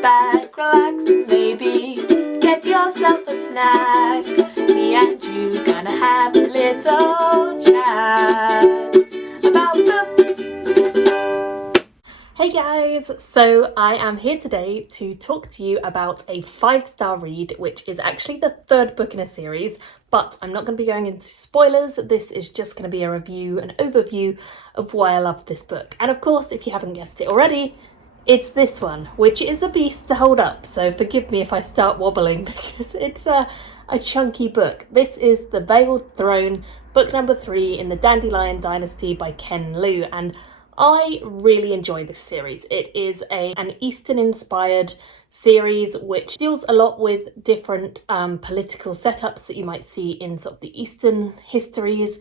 back, relax, and maybe get yourself a snack. Me and you gonna have a little chat about books. Hey guys, so I am here today to talk to you about a 5-star read, which is actually the third book in a series, but I'm not going to be going into spoilers. This is just going to be a review, an overview of why I love this book. And of course, if you haven't guessed it already, it's this one, which is a beast to hold up, so forgive me if I start wobbling because it's a chunky book. This is The Veiled Throne, book number 3 in the Dandelion Dynasty by Ken Liu, and I really enjoy this series. It is an Eastern-inspired series which deals a lot with different political setups that you might see in sort of the Eastern histories,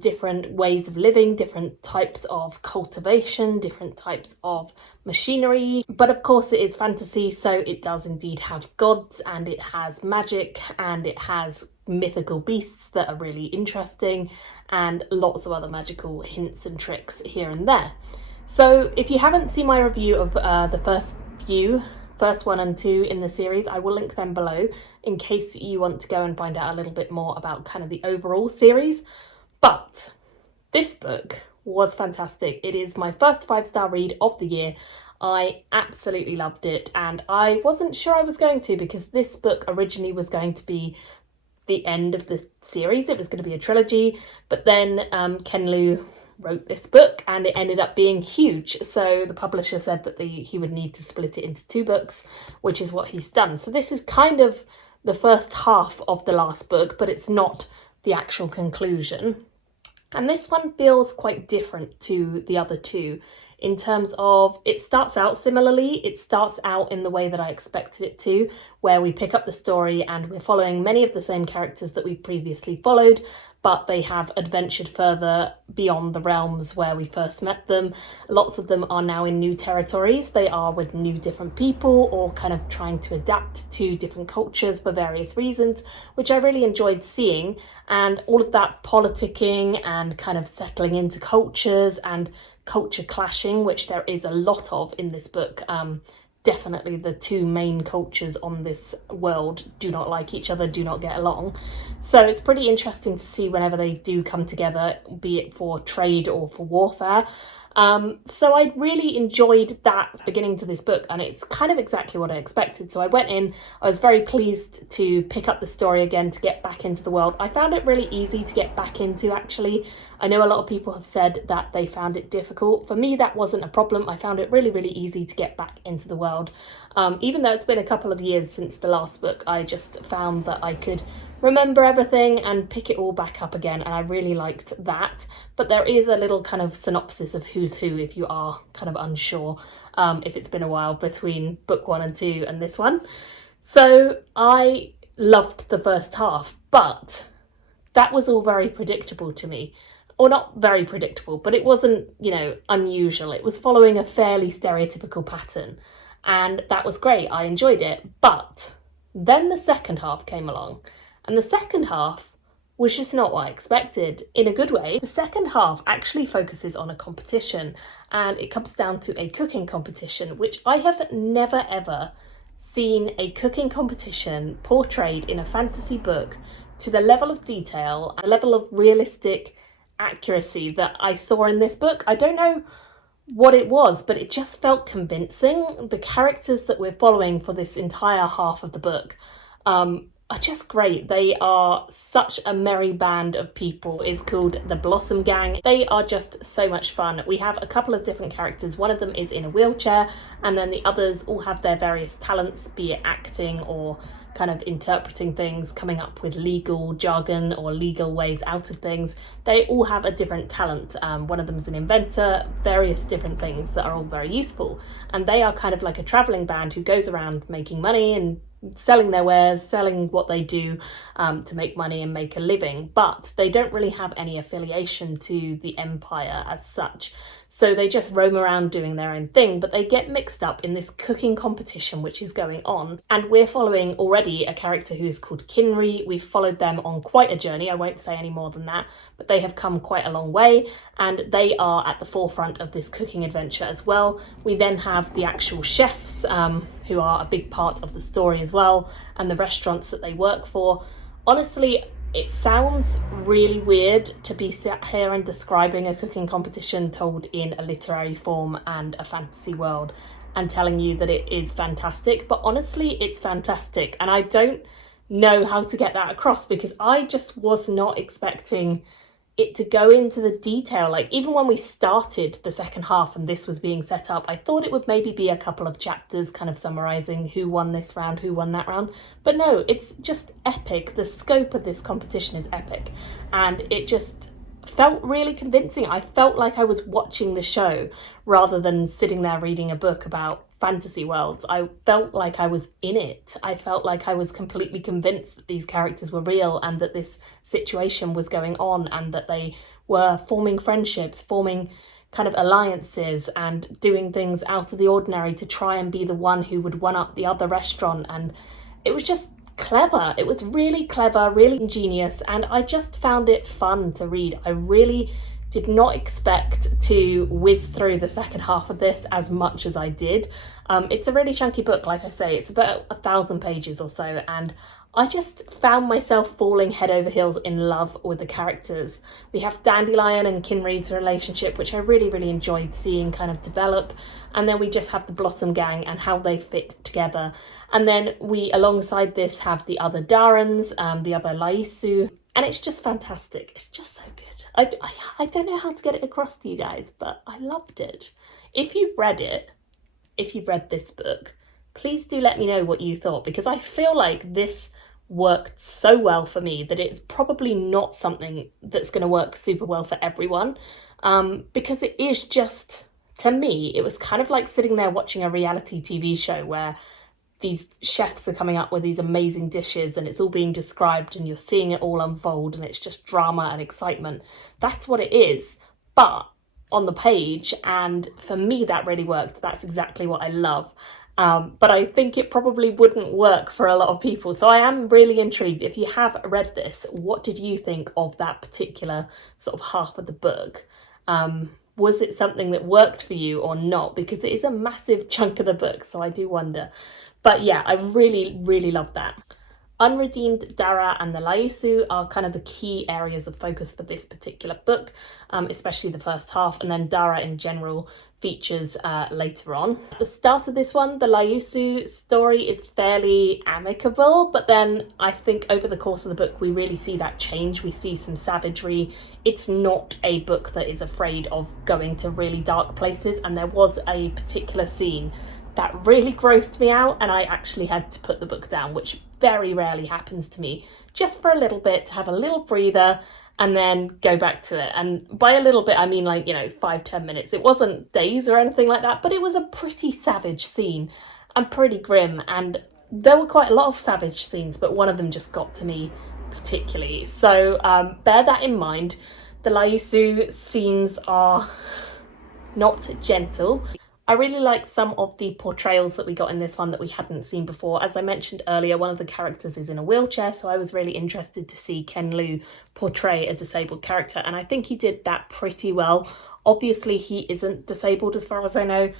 different ways of living, different types of cultivation, different types of machinery. But of course it is fantasy, so it does indeed have gods and it has magic and it has mythical beasts that are really interesting and lots of other magical hints and tricks here and there. So if you haven't seen my review of the first 1 and 2 in the series, I will link them below in case you want to go and find out a little bit more about kind of the overall series. But this book was fantastic. It is my first 5-star read of the year. I absolutely loved it, and I wasn't sure I was going to, because this book originally was going to be the end of the series. It was going to be a trilogy, but then Ken Liu wrote this book and it ended up being huge, so the publisher said that he would need to split it into 2 books, which is what he's done. So this is kind of the first half of the last book, but it's not the actual conclusion. And this one feels quite different to the other 2 in terms of it starts out similarly. It starts out in the way that I expected it to, where we pick up the story and we're following many of the same characters that we previously followed, but they have adventured further beyond the realms where we first met them. Lots of them are now in new territories. They are with new different people or kind of trying to adapt to different cultures for various reasons, which I really enjoyed seeing. And all of that politicking and kind of settling into cultures and culture clashing, which there is a lot of in this book. Definitely the 2 main cultures on this world do not like each other, do not get along. So it's pretty interesting to see whenever they do come together, be it for trade or for warfare. So I really enjoyed that beginning to this book, and it's kind of exactly what I expected. So I went in, I was very pleased to pick up the story again, to get back into the world. I found it really easy to get back into, actually. I know a lot of people have said that they found it difficult. For me, that wasn't a problem. I found it really, really easy to get back into the world. Even though it's been a couple of years since the last book, I just found that I could remember everything and pick it all back up again, and I really liked that. But there is a little kind of synopsis of who's who if you are kind of unsure, if it's been a while between book 1 and 2 and this one. So I loved the first half, but that was all very predictable to me. Or not very predictable, but it wasn't, unusual. It was following a fairly stereotypical pattern, and that was great. I enjoyed it. But then the second half came along, and the second half was just not what I expected, in a good way. The second half actually focuses on a competition, and it comes down to a cooking competition, which I have never ever seen a cooking competition portrayed in a fantasy book to the level of detail, the level of realistic accuracy that I saw in this book. I don't know what it was, but it just felt convincing. The characters that we're following for this entire half of the book are just great. They are such a merry band of people. It's called the Blossom Gang. They are just so much fun. We have a couple of different characters. One of them is in a wheelchair, and then the others all have their various talents, be it acting or kind of interpreting things, coming up with legal jargon or legal ways out of things. They all have a different talent. One of them is an inventor, various different things that are all very useful. And they are kind of like a traveling band who goes around making money and selling their wares, selling what they do to make money and make a living, but they don't really have any affiliation to the empire as such. So they just roam around doing their own thing, but they get mixed up in this cooking competition which is going on. And we're following already a character who is called Kinry. We've followed them on quite a journey. I won't say any more than that, but they have come quite a long way and they are at the forefront of this cooking adventure as well. We then have the actual chefs who are a big part of the story as well, and the restaurants that they work for. Honestly, it sounds really weird to be sat here and describing a cooking competition told in a literary form and a fantasy world and telling you that it is fantastic, but honestly, it's fantastic. And I don't know how to get that across because I just was not expecting it to go into the detail. Like, even when we started the second half and this was being set up, I thought it would maybe be a couple of chapters kind of summarising who won this round, who won that round. But no, it's just epic. The scope of this competition is epic. And it just felt really convincing. I felt like I was watching the show rather than sitting there reading a book about fantasy worlds. I felt like I was in it. I felt like I was completely convinced that these characters were real and that this situation was going on and that they were forming friendships, forming kind of alliances and doing things out of the ordinary to try and be the one who would one up the other restaurant. And it was just clever. It was really clever, really ingenious, and I just found it fun to read. I really did not expect to whiz through the second half of this as much as I did. It's a really chunky book, like I say. It's about 1,000 pages or so, and I just found myself falling head over heels in love with the characters. We have Dandelion and Kinry's relationship, which I really, really enjoyed seeing kind of develop. And then we just have the Blossom Gang and how they fit together. And then we, alongside this, have the other Darrens, the other Laisu, and it's just fantastic. It's just so good. I don't know how to get it across to you guys, but I loved it. If you've read it, if you've read this book, please do let me know what you thought, because I feel like this worked so well for me that it's probably not something that's going to work super well for everyone, because it is just, to me, it was kind of like sitting there watching a reality TV show where these chefs are coming up with these amazing dishes and it's all being described and you're seeing it all unfold and it's just drama and excitement. That's what it is, but on the page, and for me that really worked. That's exactly what I love. But I think it probably wouldn't work for a lot of people. So I am really intrigued. If you have read this, what did you think of that particular sort of half of the book? Was it something that worked for you or not? Because it is a massive chunk of the book, so I do wonder. But yeah, I really, really love that. Unredeemed, Dara and the Laisu are kind of the key areas of focus for this particular book, especially the first half, and then Dara in general features later on. At the start of this one, the Laisu story is fairly amicable, but then I think over the course of the book we really see that change. We see some savagery. It's not a book that is afraid of going to really dark places, and there was a particular scene that really grossed me out and I actually had to put the book down, which very rarely happens to me, just for a little bit, to have a little breather and then go back to it. And by a little bit, I mean 5-10 minutes. It wasn't days or anything like that, but it was a pretty savage scene and pretty grim. And there were quite a lot of savage scenes, but one of them just got to me particularly. So bear that in mind. The Laisu scenes are not gentle. I really like some of the portrayals that we got in this one that we hadn't seen before. As I mentioned earlier, one of the characters is in a wheelchair, so I was really interested to see Ken Liu portray a disabled character, and I think he did that pretty well. Obviously, he isn't disabled as far as I know,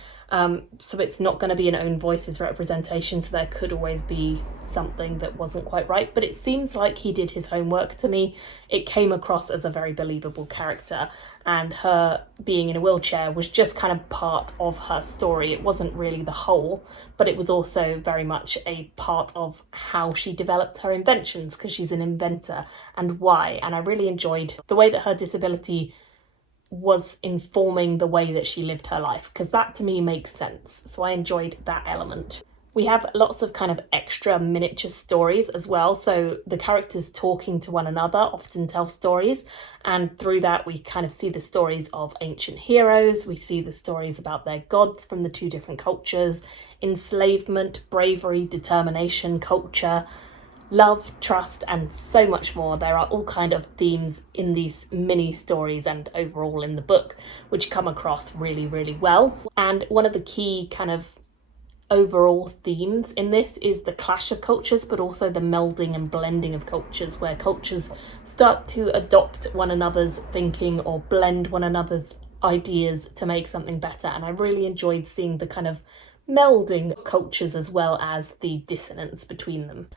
so it's not going to be an own voices representation, so there could always be something that wasn't quite right, but it seems like he did his homework to me. It came across as a very believable character, and her being in a wheelchair was just kind of part of her story. It wasn't really the whole, but it was also very much a part of how she developed her inventions, because she's an inventor, and why. And I really enjoyed the way that her disability was informing the way that she lived her life, because that to me makes sense. So I enjoyed that element. We have lots of kind of extra miniature stories as well. So the characters talking to one another often tell stories. And through that, we kind of see the stories of ancient heroes. We see the stories about their gods from the two different cultures, enslavement, bravery, determination, culture, love, trust, and so much more. There are all kind of themes in these mini stories and overall in the book which come across really, really well. And one of the key kind of overall themes in this is the clash of cultures, but also the melding and blending of cultures, where cultures start to adopt one another's thinking or blend one another's ideas to make something better. And I really enjoyed seeing the kind of melding of cultures as well as the dissonance between them.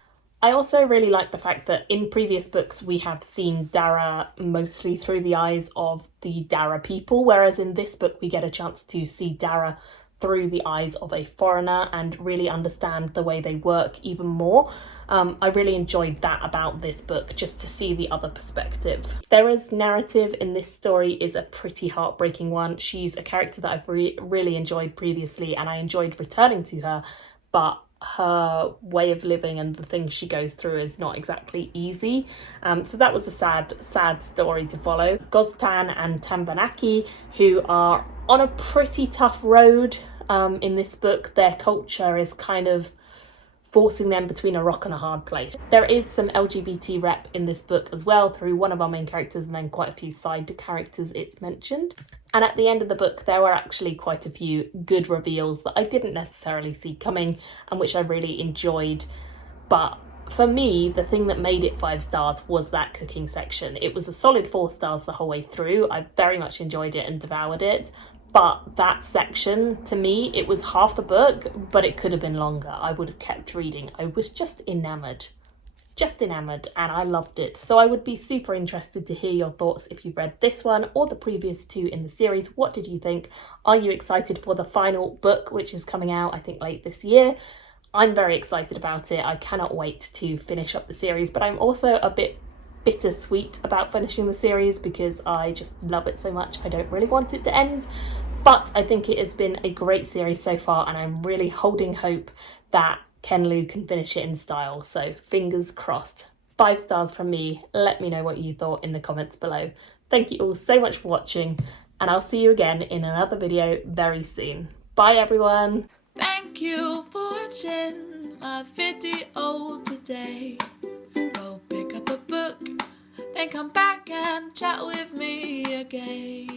I also really like the fact that in previous books we have seen Dara mostly through the eyes of the Dara people, whereas in this book we get a chance to see Dara through the eyes of a foreigner and really understand the way they work even more. I really enjoyed that about this book, just to see the other perspective. Dara's narrative in this story is a pretty heartbreaking one. She's a character that I've really enjoyed previously, and I enjoyed returning to her, but her way of living and the things she goes through is not exactly easy. So that was a sad story to follow. Goztan and Tambanaki, who are on a pretty tough road in this book. Their culture is kind of forcing them between a rock and a hard place. There is some LGBT rep in this book as well through one of our main characters and then quite a few side characters it's mentioned. And at the end of the book, there were actually quite a few good reveals that I didn't necessarily see coming and which I really enjoyed. But for me, the thing that made it 5 stars was that cooking section. It was a solid 4 stars the whole way through. I very much enjoyed it and devoured it. But that section, to me, it was half the book, but it could have been longer. I would have kept reading. I was just enamoured, and I loved it. So I would be super interested to hear your thoughts if you've read this one or the previous 2 in the series. What did you think? Are you excited for the final book, which is coming out, I think, late this year? I'm very excited about it. I cannot wait to finish up the series, but I'm also a bit bittersweet about finishing the series because I just love it so much. I don't really want it to end. But I think it has been a great series so far, and I'm really holding hope that Ken Liu can finish it in style. So fingers crossed. 5 stars from me. Let me know what you thought in the comments below. Thank you all so much for watching, and I'll see you again in another video very soon. Bye everyone. Thank you for watching my video today. Go pick up a book, then come back and chat with me again.